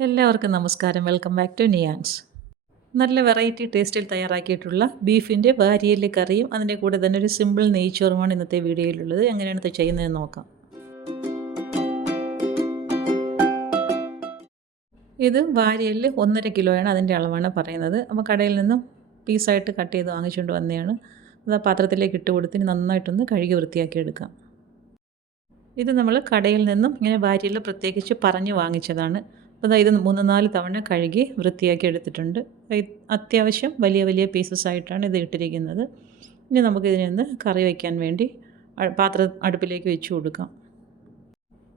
എല്ലാവർക്കും നമസ്കാരം. Welcome back to നിയാൻസ് നല്ല വെറൈറ്റി ടേസ്റ്റിൽ തയ്യാറാക്കിയിട്ടുള്ള ബീഫിന്റെ വാരിയൽ കറിയും അതിന്റെ കൂടെ തന്നെ ഒരു സിമ്പിൾ നെയ്ച്ചോറുമാണ് ഇന്നത്തെ വീഡിയോയിലുള്ളത്. എങ്ങനെയാണ് ഇത് ചെയ്യുന്നതെന്ന് നോക്കാം. ഇത് വാരിയൽ ഒന്നര കിലോയാണ് അതിന്റെ അളവാണ് പറയുന്നത്. അപ്പോൾ കടയിൽ നിന്നും പീസായിട്ട് കട്ട് ചെയ്ത് വാങ്ങിച്ചുകൊണ്ട് വന്നതാണ്. അത് ആ പാത്രത്തിലേക്ക് ഇട്ട് കൊടുത്തിന് നന്നായിട്ടൊന്ന് കഴുകി വൃത്തിയാക്കി എടുക്കാം. ഇത് നമ്മൾ കടയിൽ നിന്നും ഇങ്ങനെ വാരിയൽ പ്രത്യേകിച്ച് പറഞ്ഞു വാങ്ങിച്ചതാണ്. അപ്പോൾ ഇത് മൂന്ന് നാല് തവണ കഴുകി വൃത്തിയാക്കി എടുത്തിട്ടുണ്ട്. അത്യാവശ്യം വലിയ വലിയ പീസസ് ആയിട്ടാണ് ഇത് ഇട്ടിരിക്കുന്നത്. ഇനി നമുക്കിതിനെ ഒന്ന് കറി വയ്ക്കാൻ വേണ്ടി പാത്രം അടുപ്പിലേക്ക് വെച്ച് കൊടുക്കാം.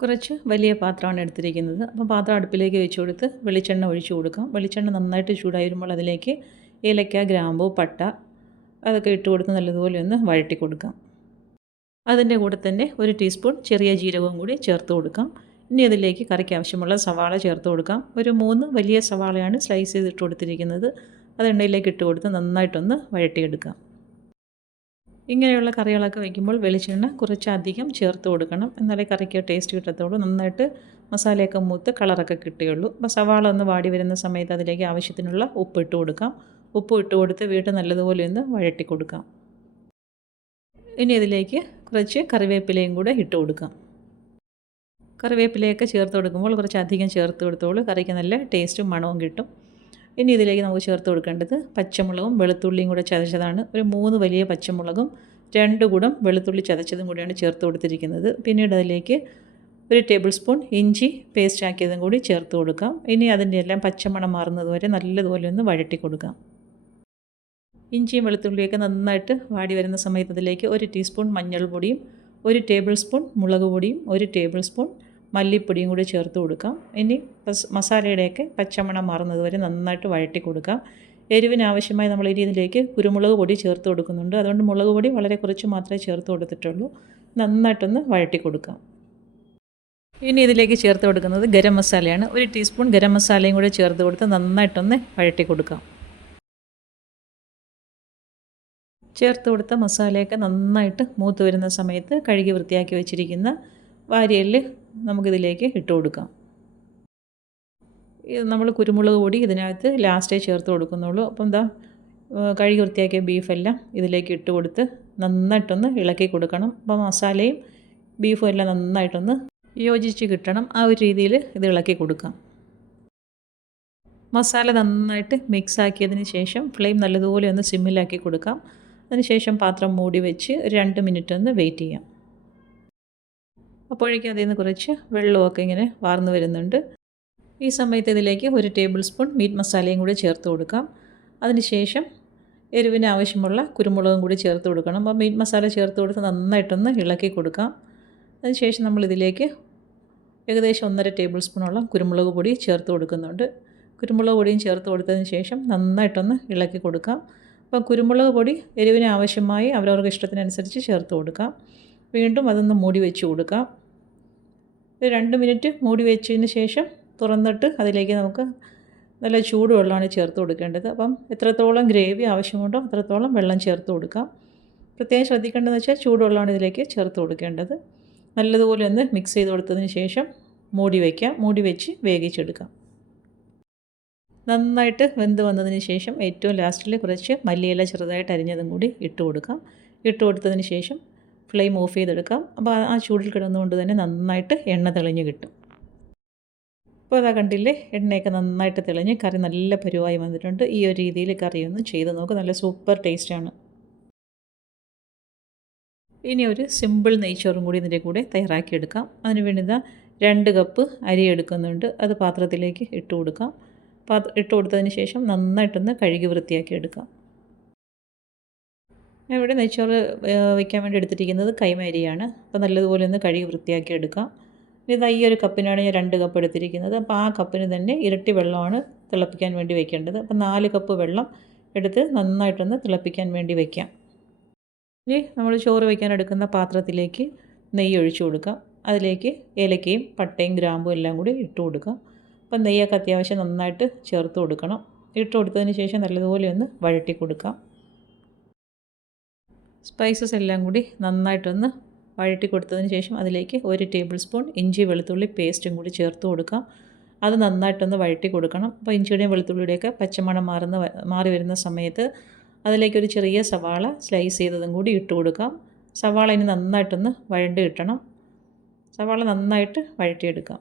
കുറച്ച് വലിയ പാത്രമാണ് എടുത്തിരിക്കുന്നത്. അപ്പോൾ പാത്രം അടുപ്പിലേക്ക് വെച്ച് കൊടുത്ത് വെളിച്ചെണ്ണ ഒഴിച്ചു കൊടുക്കാം. വെളിച്ചെണ്ണ നന്നായിട്ട് ചൂടായി വരുമ്പോൾ അതിലേക്ക് ഏലക്ക ഗ്രാമ്പു പട്ട അതൊക്കെ ഇട്ട് കൊടുത്ത് നല്ലതുപോലെ ഒന്ന് വഴറ്റി കൊടുക്കാം. അതിന്റെ കൂടെ തന്നെ ഒരു ടീസ്പൂൺ ചെറിയ ജീരകവും കൂടി ചേർത്ത് കൊടുക്കാം. ഇനി അതിലേക്ക് കറിക്ക് ആവശ്യമുള്ള സവാള ചേർത്ത് കൊടുക്കാം. ഒരു മൂന്ന് വലിയ സവാളയാണ് സ്ലൈസ് ചെയ്തിട്ട് കൊടുത്തിരിക്കുന്നത്. അത് എണ്ണയിലേക്ക് ഇട്ട് കൊടുത്ത് നന്നായിട്ടൊന്ന് വഴട്ടിയെടുക്കാം ഇങ്ങനെയുള്ള കറികളൊക്കെ വയ്ക്കുമ്പോൾ വെളിച്ചെണ്ണ കുറച്ചധികം ചേർത്ത് കൊടുക്കണം. എന്നാലേ കറിക്ക് ടേസ്റ്റ് കിട്ടത്തുള്ളൂ. നന്നായിട്ട് മസാലയൊക്കെ മൂത്ത് കളറൊക്കെ കിട്ടുകയുള്ളൂ. അപ്പോൾ സവാള ഒന്ന് വാടി വരുന്ന സമയത്ത് അതിലേക്ക് ആവശ്യത്തിനുള്ള ഉപ്പ് ഇട്ട് കൊടുക്കാം. ഉപ്പ് ഇട്ട് കൊടുത്ത് വീട്ട് നല്ലതുപോലെ ഒന്ന് വഴട്ടി കൊടുക്കാം. ഇനി അതിലേക്ക് കുറച്ച് കറിവേപ്പിലയും കൂടെ ഇട്ട് കൊടുക്കാം. കറിവേപ്പിലയൊക്കെ ചേർത്ത് കൊടുക്കുമ്പോൾ കുറച്ചധികം ചേർത്ത് കൊടുത്തോളൂ. കറിക്ക് നല്ല ടേസ്റ്റും മണവും കിട്ടും. ഇനി ഇതിലേക്ക് നമുക്ക് ചേർത്ത് കൊടുക്കേണ്ടത് പച്ചമുളകും വെളുത്തുള്ളിയും കൂടെ ചതച്ചതാണ്. ഒരു മൂന്ന് വലിയ പച്ചമുളകും രണ്ട് കൂടം വെളുത്തുള്ളി ചതച്ചതും കൂടിയാണ് ചേർത്ത് കൊടുത്തിരിക്കുന്നത്. പിന്നീട് അതിലേക്ക് ഒരു ടേബിൾ സ്പൂൺ ഇഞ്ചി പേസ്റ്റ് ആക്കിയതും കൂടി ചേർത്ത് കൊടുക്കാം. ഇനി അതിന്റെ എല്ലാം പച്ചമണം മാറുന്നത് വരെ നല്ലതുപോലെ ഒന്ന് വഴട്ടി കൊടുക്കാം. ഇഞ്ചിയും വെളുത്തുള്ളിയൊക്കെ നന്നായിട്ട് വാടി വരുന്ന സമയത്ത് അതിലേക്ക് ഒരു ടീസ്പൂൺ മഞ്ഞൾപ്പൊടിയും ഒരു ടേബിൾ സ്പൂൺ മുളക് പൊടിയും ഒരു ടേബിൾ സ്പൂൺ മല്ലിപ്പൊടിയും കൂടി ചേർത്ത് കൊടുക്കാം. ഇനി മസാലയുടെയൊക്കെ പച്ചമണം മാറുന്നത് വരെ നന്നായിട്ട് വഴറ്റി കൊടുക്കാം. എരിവിന് ആവശ്യമായി നമ്മൾ ഇനി കുരുമുളക് പൊടി ചേർത്ത് കൊടുക്കുന്നുണ്ട്. അതുകൊണ്ട് മുളക് പൊടി വളരെ കുറച്ച് മാത്രമേ ചേർത്ത് കൊടുത്തിട്ടുള്ളൂ. നന്നായിട്ടൊന്ന് വഴറ്റി കൊടുക്കാം. ഇനി ഇതിലേക്ക് ചേർത്ത് കൊടുക്കുന്നത് ഗരം മസാലയാണ്. ഒരു ടീസ്പൂൺ ഗരം മസാലയും കൂടി ചേർത്ത് കൊടുത്ത് നന്നായിട്ടൊന്ന് വഴറ്റി കൊടുക്കാം. ചേർത്ത് കൊടുത്ത മസാലയൊക്കെ നന്നായിട്ട് മൂത്ത് വരുന്ന സമയത്ത് കഴുകി വൃത്തിയാക്കി വെച്ചിരിക്കുന്ന വാരിയലിൽ നമുക്കിതിലേക്ക് ഇട്ട് കൊടുക്കാം. ഇത് നമ്മൾ കുരുമുളക് പൊടി ഇതിനകത്ത് ലാസ്റ്റേ ചേർത്ത് കൊടുക്കുന്നുള്ളൂ. അപ്പം എന്താ കഴുകി വൃത്തിയാക്കിയ ബീഫെല്ലാം ഇതിലേക്ക് ഇട്ട് കൊടുത്ത് നന്നായിട്ടൊന്ന് ഇളക്കി കൊടുക്കണം. അപ്പോൾ മസാലയും ബീഫും എല്ലാം നന്നായിട്ടൊന്ന് യോജിച്ച് കിട്ടണം. ആ ഒരു രീതിയിൽ ഇത് ഇളക്കി കൊടുക്കാം. മസാല നന്നായിട്ട് മിക്സ് ആക്കിയതിന് ശേഷം ഫ്ലെയിം നല്ലതുപോലെ ഒന്ന് സിമ്മിലാക്കി കൊടുക്കാം. അതിനുശേഷം പാത്രം മൂടി വെച്ച് രണ്ട് മിനിറ്റ് ഒന്ന് വെയിറ്റ് ചെയ്യാം. അപ്പോഴേക്കും അതിൽ നിന്ന് കുറച്ച് വെള്ളമൊക്കെ ഇങ്ങനെ വാർന്നു വരുന്നുണ്ട്. ഈ സമയത്ത് ഇതിലേക്ക് ഒരു ടേബിൾ സ്പൂൺ മീറ്റ് മസാലയും കൂടി ചേർത്ത് കൊടുക്കാം. അതിനുശേഷം എരിവിന് ആവശ്യമുള്ള കുരുമുളകും കൂടി ചേർത്ത് കൊടുക്കണം. അപ്പോൾ മീറ്റ് മസാല ചേർത്ത് കൊടുത്ത് നന്നായിട്ടൊന്ന് ഇളക്കി കൊടുക്കാം. അതിനുശേഷം നമ്മൾ ഇതിലേക്ക് ഏകദേശം ഒന്നര ടേബിൾ സ്പൂണോളം കുരുമുളക് പൊടി ചേർത്ത് കൊടുക്കുന്നുണ്ട്. കുരുമുളക് പൊടിയും ചേർത്ത് കൊടുത്തതിന് ശേഷം നന്നായിട്ടൊന്ന് ഇളക്കി കൊടുക്കാം. അപ്പോൾ കുരുമുളക് പൊടി എരിവിന് ആവശ്യമായി അവരവർക്ക് ഇഷ്ടത്തിനനുസരിച്ച് ചേർത്ത് കൊടുക്കാം. വീണ്ടും അതൊന്ന് മൂടി വെച്ച് കൊടുക്കാം. ഒരു രണ്ട് മിനിറ്റ് മൂടി വെച്ചതിന് ശേഷം തുറന്നിട്ട് അതിലേക്ക് നമുക്ക് നല്ല ചൂടുവെള്ളമാണ് ചേർത്ത് കൊടുക്കേണ്ടത്. അപ്പം എത്രത്തോളം ഗ്രേവി ആവശ്യമുണ്ടോ അത്രത്തോളം വെള്ളം ചേർത്ത് കൊടുക്കാം. പ്രത്യേകം ശ്രദ്ധിക്കേണ്ടതെന്ന് വെച്ചാൽ ചൂടുവെള്ളമാണ് ഇതിലേക്ക് ചേർത്ത് കൊടുക്കേണ്ടത്. നല്ലതുപോലെ ഒന്ന് മിക്സ് ചെയ്ത് കൊടുത്തതിന് ശേഷം മൂടി വയ്ക്കാം മൂടി വെച്ച് വേവിച്ചെടുക്കാം. നന്നായിട്ട് വെന്ത് വന്നതിന് ശേഷം ഏറ്റവും ലാസ്റ്റിൽ കുറച്ച് മല്ലിയില ചെറുതായിട്ട് അരിഞ്ഞതും കൂടി ഇട്ട് കൊടുക്കാം. ഇട്ട് കൊടുത്തതിന് ശേഷം ഫ്ലെയിം ഓഫ് ചെയ്തെടുക്കാം. അപ്പോൾ ആ ചൂടിൽ കിടന്നുകൊണ്ട് തന്നെ നന്നായിട്ട് എണ്ണ തെളിഞ്ഞ് കിട്ടും. അപ്പോൾ അതാ കണ്ടില്ലേ? എണ്ണയൊക്കെ നന്നായിട്ട് തെളിഞ്ഞ് കറി നല്ല പരുവായി വന്നിട്ടുണ്ട്. ഈ ഒരു രീതിയിൽ കറി ഒന്ന് ചെയ്ത് നോക്ക്. നല്ല സൂപ്പർ ടേസ്റ്റാണ് ഇനി ഒരു സിമ്പിൾ നെയ്ച്ചോറും കൂടി ഇതിന്റെ കൂടെ തയ്യാറാക്കിയെടുക്കാം അതിന് വേണ്ടി ഇതാ രണ്ട് കപ്പ് അരി എടുക്കുന്നുണ്ട്. അത് പാത്രത്തിലേക്ക് ഇട്ട് കൊടുക്കാം. പാത്ര ഇട്ട് കൊടുത്തതിന് ശേഷം നന്നായിട്ടൊന്ന് കഴുകി വൃത്തിയാക്കി എടുക്കാം. ഇവിടെ നെയ്ച്ചോറ് വയ്ക്കാൻ വേണ്ടി എടുത്തിരിക്കുന്നത് കൈമരിയാണ്. അപ്പോൾ നല്ലതുപോലെ ഒന്ന് കഴുകി വൃത്തിയാക്കി എടുക്കാം. ഇത് ഈ ഒരു കപ്പിനാണ് ഞാൻ രണ്ട് കപ്പ് എടുത്തിരിക്കുന്നത്. അപ്പോൾ ആ കപ്പിന് തന്നെ ഇരട്ടി വെള്ളമാണ് തിളപ്പിക്കാൻ വേണ്ടി വെക്കേണ്ടത്. അപ്പോൾ നാല് കപ്പ് വെള്ളം എടുത്ത് നന്നായിട്ടൊന്ന് തിളപ്പിക്കാൻ വേണ്ടി വയ്ക്കാം ഇനി നമ്മൾ ചോറ് വയ്ക്കാൻ എടുക്കുന്ന പാത്രത്തിലേക്ക് നെയ്യ് ഒഴിച്ചു കൊടുക്കാം. അതിലേക്ക് ഏലക്കയും പട്ടയും ഗ്രാമ്പും എല്ലാം കൂടി ഇട്ട് കൊടുക്കാം. അപ്പം നെയ്യൊക്കെ അത്യാവശ്യം നന്നായിട്ട് ചേർത്ത് കൊടുക്കണം. ഇട്ട് കൊടുത്തതിന് ശേഷം നല്ലതുപോലെ ഒന്ന് വഴട്ടി കൊടുക്കാം. സ്പൈസസ് എല്ലാം കൂടി നന്നായിട്ടൊന്ന് വഴറ്റി കൊടുത്തതിന് ശേഷം അതിലേക്ക് ഒരു ടേബിൾ സ്പൂൺ ഇഞ്ചി വെളുത്തുള്ളി പേസ്റ്റും കൂടി ചേർത്ത് കൊടുക്കാം. അത് നന്നായിട്ടൊന്ന് വഴറ്റി കൊടുക്കണം. അപ്പോൾ ഇഞ്ചിയുടെയും വെളുത്തുള്ളിയുടെയൊക്കെ പച്ചമണം മാറുന്ന മാറി വരുന്ന സമയത്ത് അതിലേക്കൊരു ചെറിയ സവാള സ്ലൈസ് ചെയ്തതും കൂടി ഇട്ട് കൊടുക്കാം. സവാള ഇനി നന്നായിട്ടൊന്ന് വഴണ്ട് കിട്ടണം. സവാള നന്നായിട്ട് വഴറ്റിയെടുക്കാം.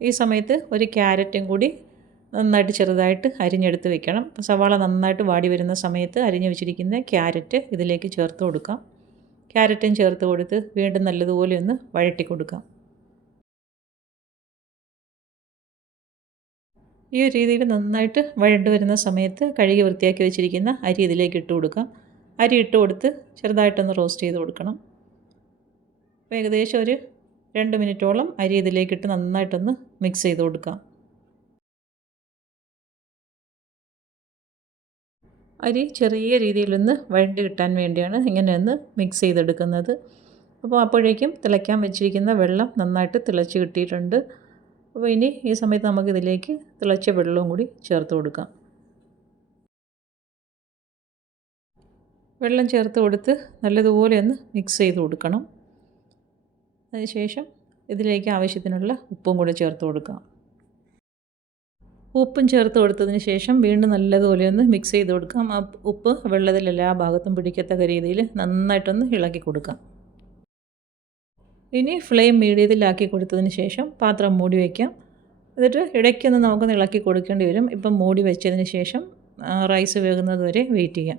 ഈ സമയത്ത് ഒരു ക്യാരറ്റും കൂടി നന്നായിട്ട് ചെറുതായിട്ട് അരിഞ്ഞെടുത്ത് വെക്കണം. സവാള നന്നായിട്ട് വാടി വരുന്ന സമയത്ത് അരിഞ്ഞു വെച്ചിരിക്കുന്ന ക്യാരറ്റ് ഇതിലേക്ക് ചേർത്ത് കൊടുക്കാം. ക്യാരറ്റും ചേർത്ത് കൊടുത്ത് വീണ്ടും നല്ലതുപോലെ ഒന്ന് വഴട്ടി കൊടുക്കാം. ഈ ഒരു രീതിയിൽ നന്നായിട്ട് വഴണ്ടു വരുന്ന സമയത്ത് കഴുകി വൃത്തിയാക്കി വെച്ചിരിക്കുന്ന അരി ഇതിലേക്ക് ഇട്ട് കൊടുക്കാം. അരി ഇട്ട് കൊടുത്ത് ചെറുതായിട്ടൊന്ന് റോസ്റ്റ് ചെയ്ത് കൊടുക്കണം. ഏകദേശം ഒരു രണ്ട് മിനിറ്റോളം അരി ഇതിലേക്കിട്ട് നന്നായിട്ടൊന്ന് മിക്സ് ചെയ്ത് കൊടുക്കാം. അരി ചെറിയ രീതിയിലൊന്ന് വഴണ്ടി കിട്ടാൻ വേണ്ടിയാണ് ഇങ്ങനെ ഒന്ന് മിക്സ് ചെയ്തെടുക്കുന്നത്. അപ്പോൾ അപ്പോഴേക്കും തിളയ്ക്കാൻ വെച്ചിരിക്കുന്ന വെള്ളം നന്നായിട്ട് തിളച്ച് കിട്ടിയിട്ടുണ്ട്. അപ്പോൾ ഇനി ഈ സമയത്ത് നമുക്ക് ഇതിലേക്ക് തിളച്ച വെള്ളവും കൂടി ചേർത്ത് കൊടുക്കാം. വെള്ളം ചേർത്ത് കൊടുത്ത് നല്ലതുപോലെ ഒന്ന് മിക്സ് ചെയ്ത് കൊടുക്കണം. അതിനുശേഷം ഇതിലേക്ക് ആവശ്യത്തിനുള്ള ഉപ്പും കൂടെ ചേർത്ത് കൊടുക്കാം. ഉപ്പും ചേർത്ത് കൊടുത്തതിന് ശേഷം വീണ്ടും നല്ലതുപോലെ ഒന്ന് മിക്സ് ചെയ്ത് കൊടുക്കാം. ആ ഉപ്പ് വെള്ളത്തിൽ എല്ലാ ഭാഗത്തും പിടിക്കത്തക്ക രീതിയിൽ നന്നായിട്ടൊന്ന് ഇളക്കി കൊടുക്കാം. ഇനി ഫ്ലെയിം മീഡിയത്തിലാക്കി കൊടുത്തതിന് ശേഷം പാത്രം മൂടി വയ്ക്കാം എന്നിട്ട് ഇടയ്ക്കൊന്ന് നമുക്കൊന്ന് ഇളക്കി കൊടുക്കേണ്ടി വരും. ഇപ്പം മൂടി വെച്ചതിന് ശേഷം റൈസ് വേകുന്നത് വരെ വെയിറ്റ് ചെയ്യാം.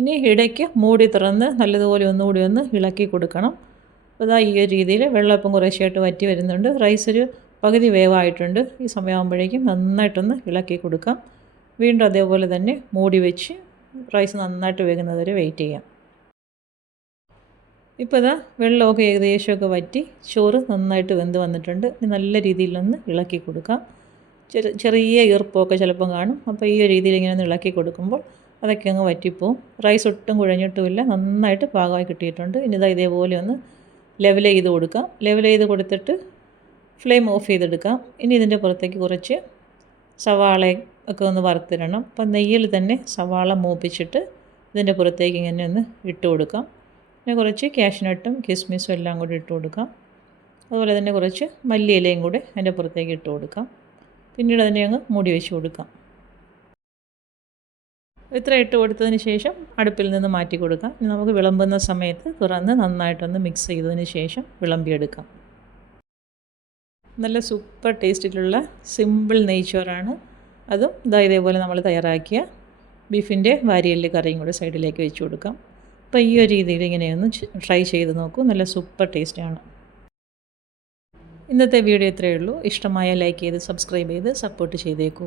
ഇനി ഇടയ്ക്ക് മൂടി തുറന്ന് നല്ലതുപോലെ ഒന്നുകൂടി ഒന്ന് ഇളക്കി കൊടുക്കണം. അപ്പോൾ ഈ ഒരു രീതിയിൽ വെള്ളപ്പം കുറേശ്ശായിട്ട് വറ്റി വരുന്നുണ്ട്. റൈസ് ഒരു പകുതി വേവായിട്ടുണ്ട്. ഈ സമയമാകുമ്പോഴേക്കും നന്നായിട്ടൊന്ന് ഇളക്കി കൊടുക്കാം. വീണ്ടും അതേപോലെ തന്നെ മൂടി വെച്ച് റൈസ് നന്നായിട്ട് വേകുന്നത് വരെ വെയിറ്റ് ചെയ്യാം. ഇപ്പോൾ ഇതാ വെള്ളമൊക്കെ ഏകദേശമൊക്കെ വറ്റി ചോറ് നന്നായിട്ട് വെന്ത് വന്നിട്ടുണ്ട്. നല്ല രീതിയിലൊന്ന് ഇളക്കി കൊടുക്കാം. ചെറിയ ഈർപ്പമൊക്കെ ചിലപ്പം കാണും. അപ്പോൾ ഈ ഒരു രീതിയിൽ ഇങ്ങനെ ഒന്ന് ഇളക്കി കൊടുക്കുമ്പോൾ അതൊക്കെ അങ്ങ് വറ്റിപ്പോവും. റൈസ് ഒട്ടും കുഴഞ്ഞിട്ടുമില്ല. നന്നായിട്ട് പാകമായി കിട്ടിയിട്ടുണ്ട്. ഇനി ഇതാ ഇതേപോലെ ഒന്ന് ലെവൽ ചെയ്ത് കൊടുക്കാം. ലെവൽ ചെയ്ത് കൊടുത്തിട്ട് ഫ്ലെയിം ഓഫ് ചെയ്തെടുക്കാം. ഇനി ഇതിന്റെ പുറത്തേക്ക് കുറച്ച് സവാള ഒക്കെ ഒന്ന് വറുത്തിടണം. അപ്പം നെയ്യിൽ തന്നെ സവാള മൂപ്പിച്ചിട്ട് ഇതിന്റെ പുറത്തേക്ക് ഇങ്ങനെ ഒന്ന് ഇട്ട് കൊടുക്കാം. പിന്നെ കുറച്ച് കാഷ്നട്ടും കിസ്മിസും എല്ലാം കൂടി ഇട്ട് കൊടുക്കാം. അതുപോലെ തന്നെ കുറച്ച് മല്ലിയിലയും കൂടെ അതിന്റെ പുറത്തേക്ക് ഇട്ട് കൊടുക്കാം. പിന്നീട് അതിനെ അങ്ങ് മൂടി വെച്ച് കൊടുക്കാം. ഇത്ര ഇട്ട് കൊടുത്തതിന് ശേഷം അടുപ്പിൽ നിന്ന് മാറ്റി കൊടുക്കാം. നമുക്ക് വിളമ്പുന്ന സമയത്ത് തുറന്ന് നന്നായിട്ടൊന്ന് മിക്സ് ചെയ്തതിന് ശേഷം വിളമ്പിയെടുക്കാം. നല്ല സൂപ്പർ ടേസ്റ്റിലുള്ള സിമ്പിൾ നെയ്ച്ചോറാണ് അതും ഇതാ ഇതേപോലെ നമ്മൾ തയ്യാറാക്കിയ ബീഫിന്റെ വാരിയൽ കറിയും കൂടെ സൈഡിലേക്ക് വെച്ച് കൊടുക്കാം. അപ്പോൾ ഈ ഒരു രീതിയിൽ ഇങ്ങനെയൊന്ന് ട്രൈ ചെയ്ത് നോക്കൂ. നല്ല സൂപ്പർ ടേസ്റ്റാണ് ഇന്നത്തെ വീഡിയോ ഇത്രയേ ഉള്ളൂ. ഇഷ്ടമായ ലൈക്ക് ചെയ്ത് സബ്സ്ക്രൈബ് ചെയ്ത് സപ്പോർട്ട് ചെയ്തേക്കൂ.